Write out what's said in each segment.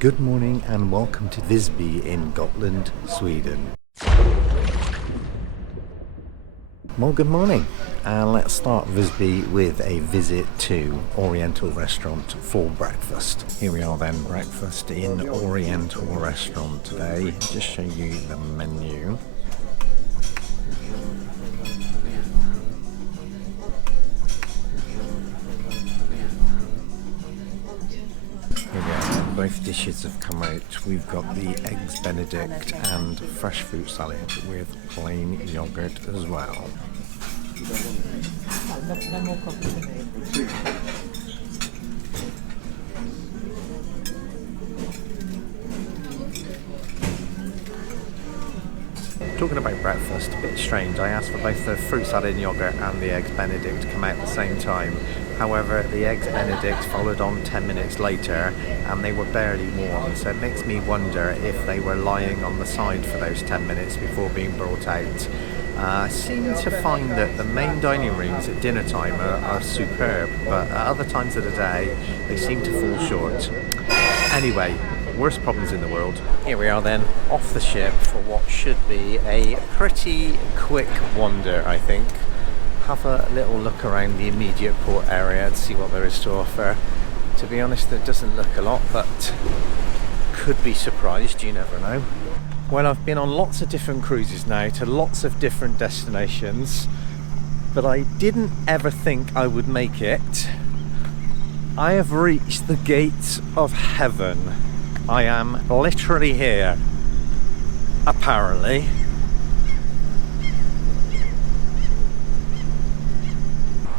Good morning and welcome to Visby in Gotland, Sweden. Well, good morning. Let's start Visby with a visit to Oriental restaurant for breakfast. Here we are then, breakfast in Oriental restaurant today. Just show you the menu. Here we are, both dishes have come out. We've got the eggs benedict and fresh fruit salad with plain yogurt as well. Talking about breakfast, a bit strange. I asked for both the fruit salad and yogurt and the eggs benedict to come out at the same time. However, the eggs benedict followed on 10 minutes later and they were barely warm, so it makes me wonder if they were lying on the side for those 10 minutes before being brought out. I seem to find that the main dining rooms at dinner time are superb, but at other times of the day they seem to fall short. Anyway, worst problems in the world. Here we are then, off the ship for what should be a pretty quick wander, I think. Have a little look around the immediate port area and see what there is to offer. To be honest, there doesn't look a lot, but could be surprised, you never know. Well, I've been on lots of different cruises now to lots of different destinations, but I didn't ever think I would make it. I have reached the gates of heaven. I am literally here, apparently.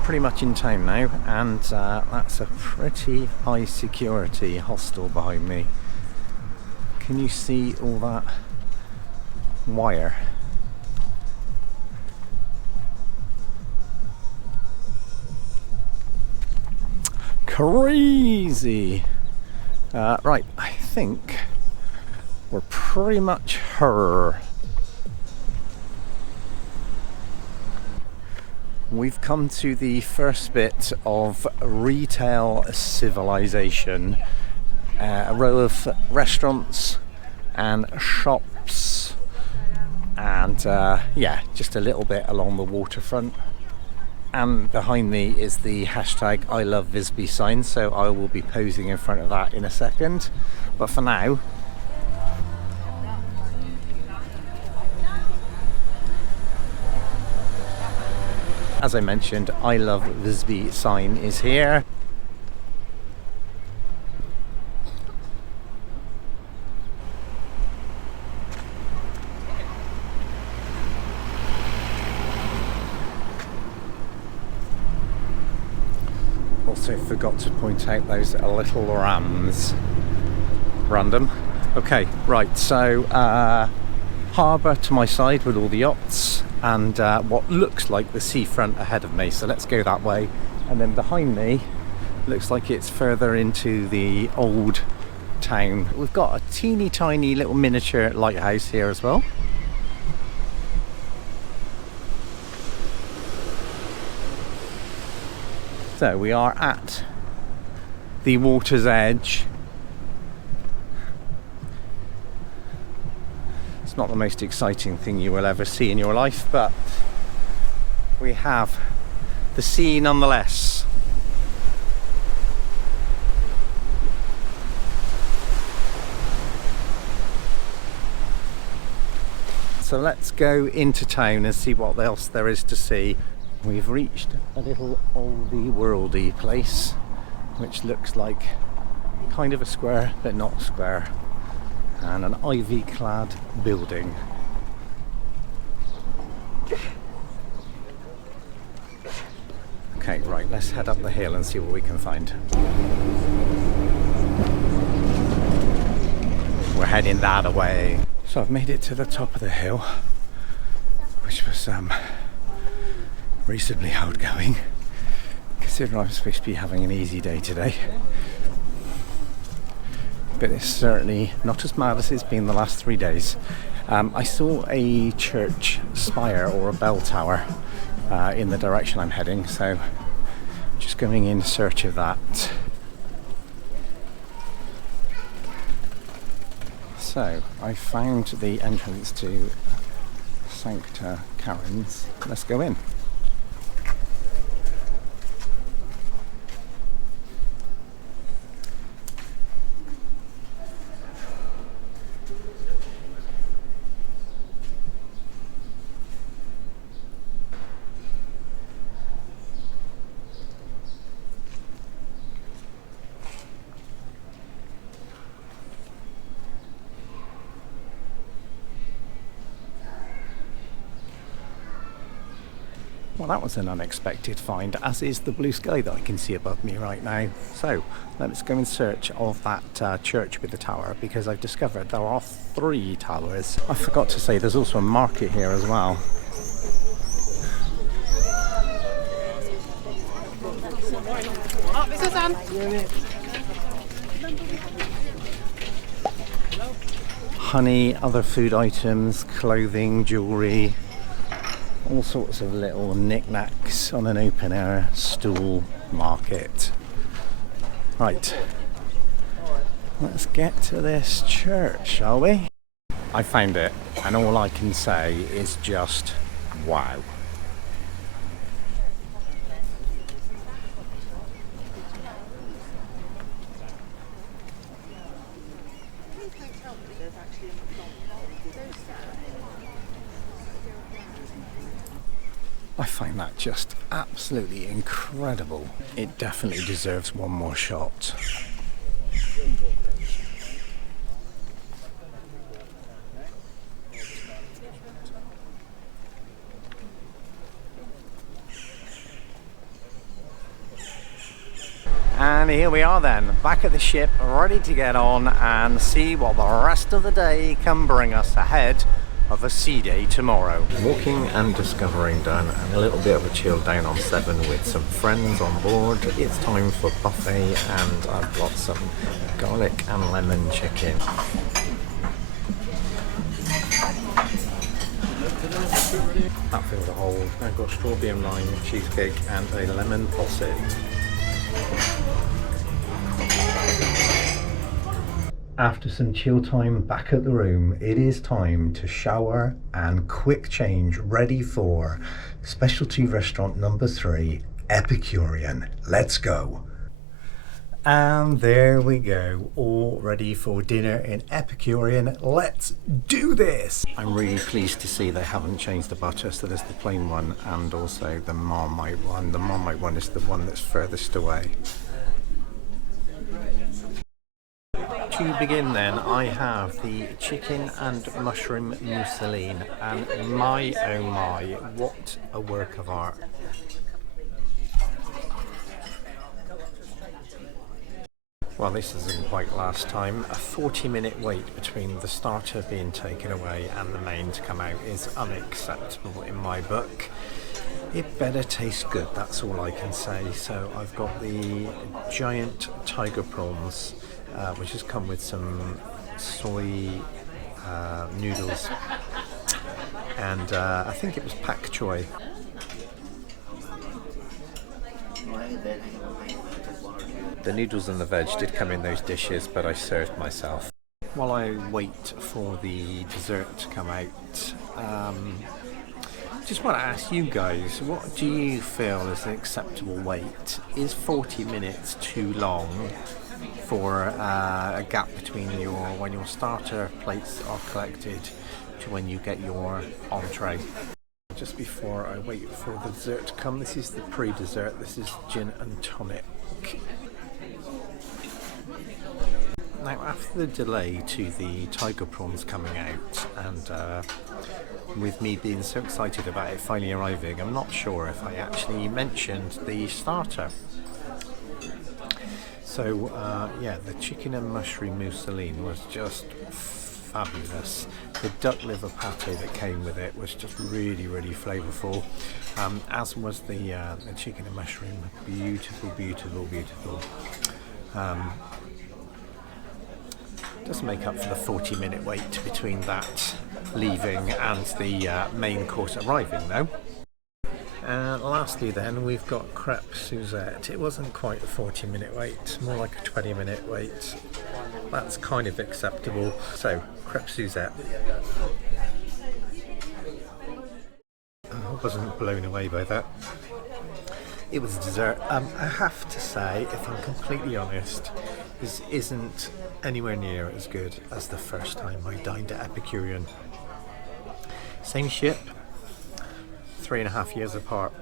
Pretty much in town now, and that's a pretty high security hostel behind me. Can you see all that wire? Crazy! Right, I think we're pretty much here. We've come to the first bit of retail civilization. A row of restaurants and shops, and yeah, just a little bit along the waterfront. And behind me is the hashtag I love Visby sign, so I will be posing in front of that in a second. But for now, as I mentioned, I love Visby sign is here. Also forgot to point out those little rams. Random. Okay, right, so harbour to my side with all the yachts and what looks like the seafront ahead of me, so let's go that way. And then behind me looks like it's further into the old town. We've got a teeny tiny little miniature lighthouse here as well. So we are at the water's edge. It's not the most exciting thing you will ever see in your life, but we have the sea nonetheless. So let's go into town and see what else there is to see. We've reached a little oldie worldy place, which looks like kind of a square, but not square, and an ivy clad building. Okay, right, let's head up the hill and see what we can find. We're heading that way. So I've made it to the top of the hill, which was reasonably outgoing, considering I'm supposed to be having an easy day today. But it's certainly not as mad as it's been the last 3 days. I saw a church spire or a bell tower in the direction I'm heading, so just going in search of that. So I found the entrance to Sancta Karen's. Let's go in. Well, that was an unexpected find, as is the blue sky that I can see above me right now. So let's go in search of that church with the tower, because I've discovered there are 3 towers. I forgot to say there's also a market here as well. Honey, other food items, clothing, jewellery, all sorts of little knickknacks on an open air stall market. Right, let's get to this church, shall we? I found it, and all I can say is just wow. I find that just absolutely incredible. It definitely deserves one more shot. And here we are then, back at the ship, ready to get on and see what the rest of the day can bring us ahead of a sea day tomorrow. Walking and discovering done, and a little bit of a chill down on 7 with some friends on board. It's time for buffet, and I've got some garlic and lemon chicken. That feels a hold. I've got strawberry and lime cheesecake and a lemon posset. After some chill time back at the room, it is time to shower and quick change, ready for specialty restaurant number 3, Epicurean. Let's go. And there we go, all ready for dinner in Epicurean. Let's do this! I'm really pleased to see they haven't changed the butter, so there's the plain one and also the Marmite one. The Marmite one is the one that's furthest away. To begin then, I have the chicken and mushroom mousseline, and my oh my, what a work of art. Well, this isn't quite last time. A 40-minute wait between the starter being taken away and the main to come out is unacceptable in my book. It better taste good, that's all I can say. So I've got the giant tiger prawns, which has come with some soy noodles, and I think it was pak choy. The noodles and the veg did come in those dishes, but I served myself. While I wait for the dessert to come out, just want to ask you guys, what do you feel is an acceptable wait? Is 40 minutes too long for a gap between when your starter plates are collected to when you get your entree? Just before I wait for the dessert to come, this is the pre-dessert. This is gin and tonic. Now, after the delay to the tiger prawns coming out, and with me being so excited about it finally arriving, I'm not sure if I actually mentioned the starter. So yeah, the chicken and mushroom mousseline was just fabulous. The duck liver pate that came with it was just really, really flavourful, as was the chicken and mushroom. Beautiful, beautiful, beautiful. Doesn't make up for the 40-minute wait between that leaving and the main course arriving though. And lastly then, we've got crepe Suzette. It wasn't quite a 40-minute wait, more like a 20-minute wait. That's kind of acceptable. So, crêpe Suzette. I wasn't blown away by that. It was dessert. I have to say, if I'm completely honest, this isn't anywhere near as good as the first time I dined at Epicurean. Same ship, 3.5 years apart.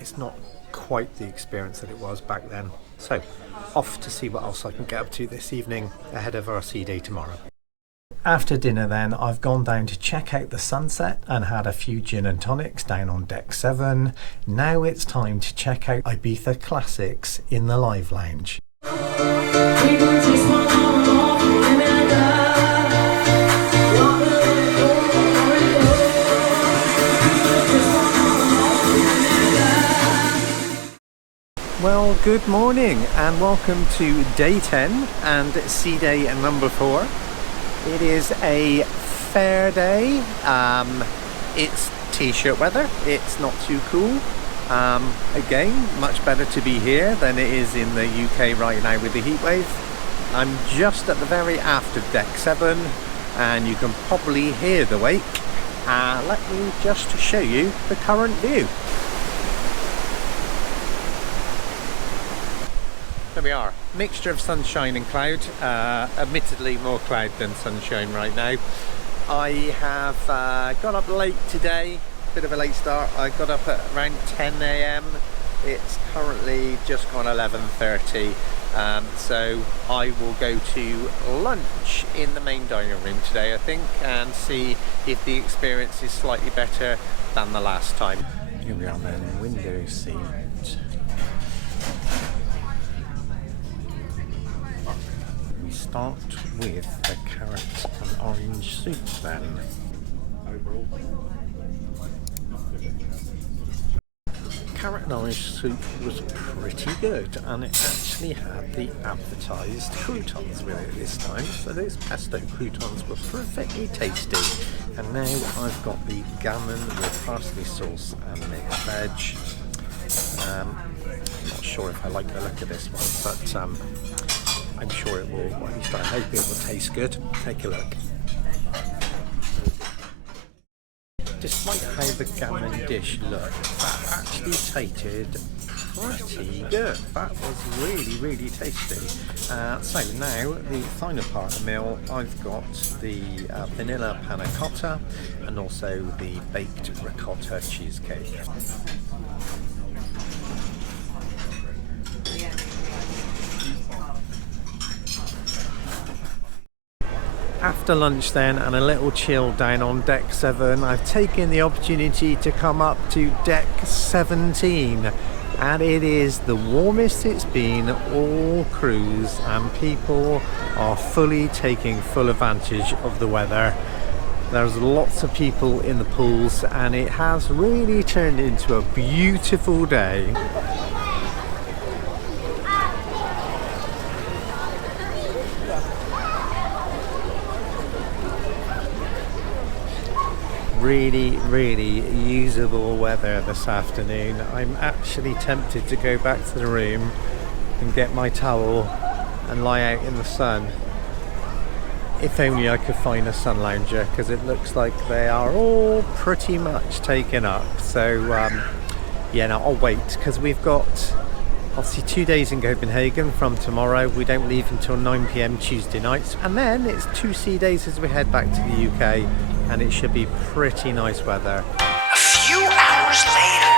It's not quite the experience that it was back then. So, off to see what else I can get up to this evening ahead of our sea day tomorrow. After dinner then, I've gone down to check out the sunset and had a few gin and tonics down on deck 7. Now it's time to check out Ibiza classics in the live lounge. Well, good morning and welcome to day 10 and sea day number 4. It is a fair day. It's t-shirt weather. It's not too cool. Again, much better to be here than it is in the UK right now with the heat wave. I'm just at the very aft of deck 7 and you can probably hear the wake. Let me just show you the current view. There we are, mixture of sunshine and cloud, admittedly more cloud than sunshine right now. I have got up late today, bit of a late start. I got up at around 10 AM, it's currently just gone 11:30, so I will go to lunch in the main dining room today I think and see if the experience is slightly better than the last time. Here we are then, window seat. Start with the carrot and orange soup then. Carrot and orange soup was pretty good and it actually had the advertised croutons with it this time. So those pesto croutons were perfectly tasty. And now I've got the gammon with parsley sauce and mixed veg. Not sure if I like the look of this one, but I'm sure it will, or at least I hope it will taste good. Take a look. Despite how the gammon dish looked, that actually tasted pretty good. That was really, really tasty. So now, the final part of the meal, I've got the vanilla panna cotta and also the baked ricotta cheesecake. After lunch then and a little chill down on deck 7, I've taken the opportunity to come up to deck 17 and it is the warmest it's been all cruise and people are fully taking full advantage of the weather. There's lots of people in the pools and it has really turned into a beautiful day. Really usable weather this afternoon. I'm actually tempted to go back to the room and get my towel and lie out in the sun. If only I could find a sun lounger, because it looks like they are all pretty much taken up. So yeah, no, I'll wait because we've got obviously 2 days in Copenhagen from tomorrow. We don't leave until 9 PM Tuesday night, and then it's 2 sea days as we head back to the UK, and it should be pretty nice weather. A few hours later.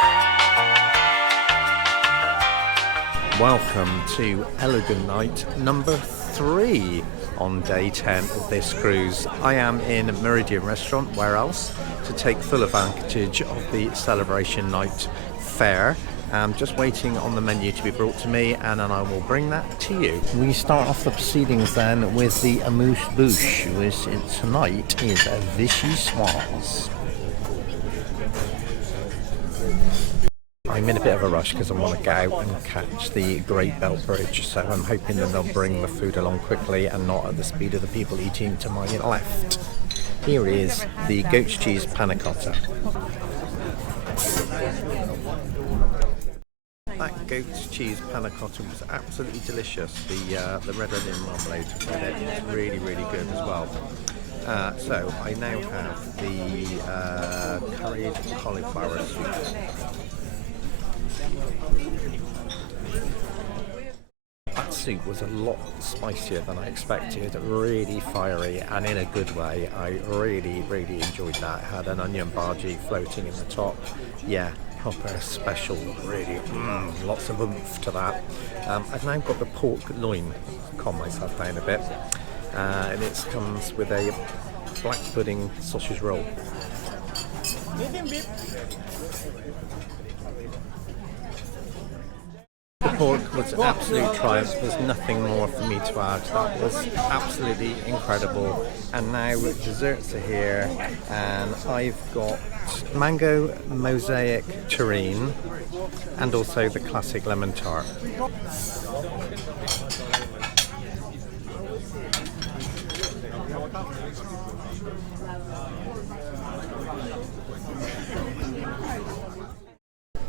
Welcome to Elegant Night number 3 on day 10 of this cruise. I am in Meridian Restaurant, where else, to take full advantage of the Celebratiion Night fare. I'm just waiting on the menu to be brought to me and then I will bring that to you. We start off the proceedings then with the amuse-bouche, which tonight is a vichyssoise. I'm in a bit of a rush because I want to get out and catch the Great Belt Bridge, so I'm hoping that they'll bring the food along quickly and not at the speed of the people eating to my left. Here is the goat's cheese panna cotta. That goat's cheese panna cotta was absolutely delicious. The red onion marmalade with it is really, really good as well. So I now have the curried cauliflower soup. That soup was a lot spicier than I expected, really fiery and in a good way. I really, really enjoyed that. It had an onion bhaji floating in the top. Yeah, proper special, really, lots of oomph to that. I've now got the pork loin, calm myself down a bit, and it comes with a black pudding sausage roll. The pork was an absolute triumph. There's nothing more for me to add. That was absolutely incredible. And now desserts are here, and I've got mango mosaic terrine and also the classic lemon tart.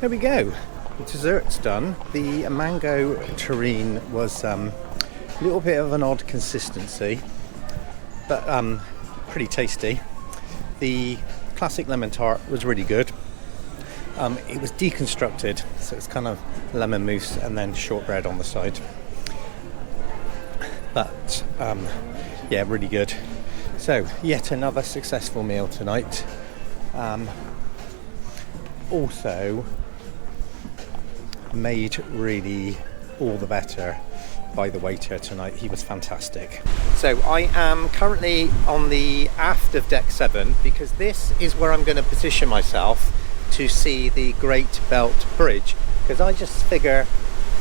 There we go. The dessert's done. The mango terrine was a little bit of an odd consistency, but pretty tasty. The classic lemon tart was really good. It was deconstructed, so it's kind of lemon mousse and then shortbread on the side. But yeah, really good. So yet another successful meal tonight. Also made really all the better by the waiter tonight. He was fantastic. So I am currently on the aft of deck 7 because this is where I'm going to position myself to see the Great Belt Bridge, because I just figure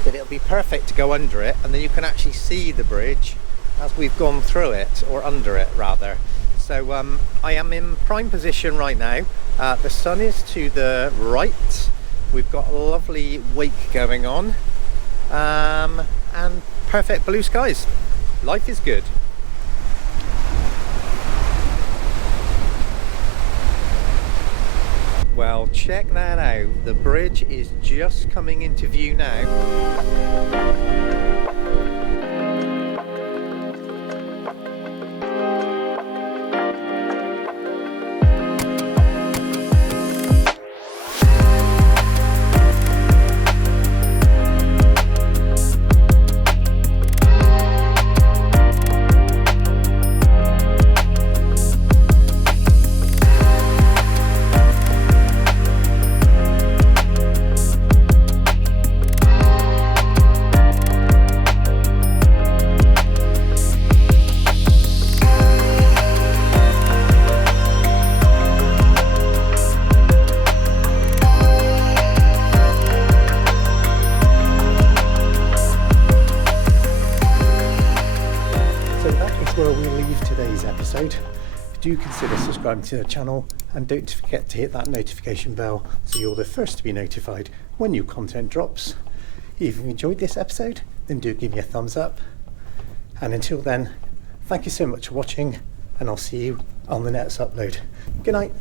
that it'll be perfect to go under it and then you can actually see the bridge as we've gone through it, or under it rather. So I am in prime position right now. The sun is to the right. We've got a lovely wake going on, and perfect blue skies. Life is good. Well, check that out. The bridge is just coming into view now. Where we leave today's episode. Do consider subscribing to the channel and don't forget to hit that notification bell so you're the first to be notified when new content drops. If you enjoyed this episode, then do give me a thumbs up, and until then, thank you so much for watching, and I'll see you on the next upload. Good night.